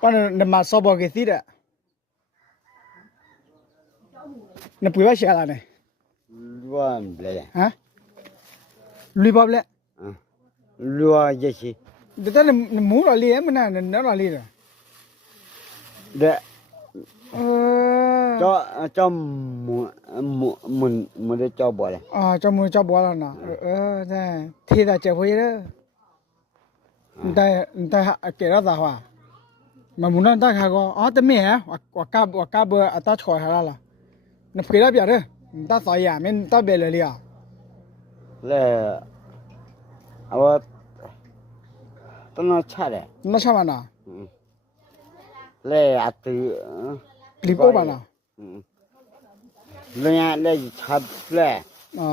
ปานนมาซอบอกสิดะนปุยว่าเสียละเนี่ย Luan ble. ฮะลุยบอบแหละ Lua jeshi. แต่นหมูละลีมันน่ะนละลีน่ะ De เออ cho mun de cho bo le. เจ้ามือเจ้าบัวแล้วนะใช่ที่ตาเจ็บพอดีเด้อแต่เกล้าตาว่ามันมุนนั่นตาค่ะก็แต่แม่ว่ากาเบอร์ตาชอยหาละนเกล้าเปียเด้อตาสอยอ่ะมันตาเบลเลยอ่ะ Le awa tana cha le. น่าชอบมันน่ะ Le atu คลิปโอ้ป่ะน่ะ le ya le cha le. อ๋อ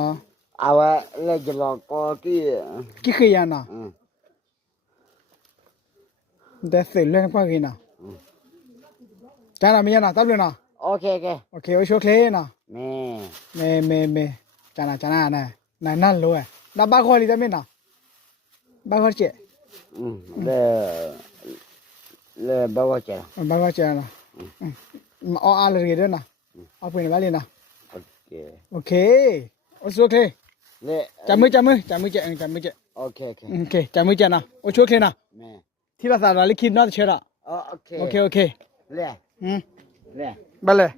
Awa le jelo ko ki กี่เคยยันน่ะแต่เสร็จเรื่องกว่ากินน่ะจ้าน่ะมียันน่ะตับเลยน่ะ Okay. โอเคโอเคน่ะ Me. เมจ้าน่ะนั่นรู้อ่ะน่ะบ้าขอลีตะเมน่ะบ้าขอเจ Le bawa cha. บ้าขอเจน่ะเอาเลยเด้อน่ะเอาไปในบ้านเลยน่ะ Okay. โอเคโอเค Le จับมือเจ okay. โอเคจับมือเจน่ะโอเคน่ะ Me. ที่ภาษาลิขิตน่ะเชื่อละ Okay. โอเค Le. อืม Le. บัดเลย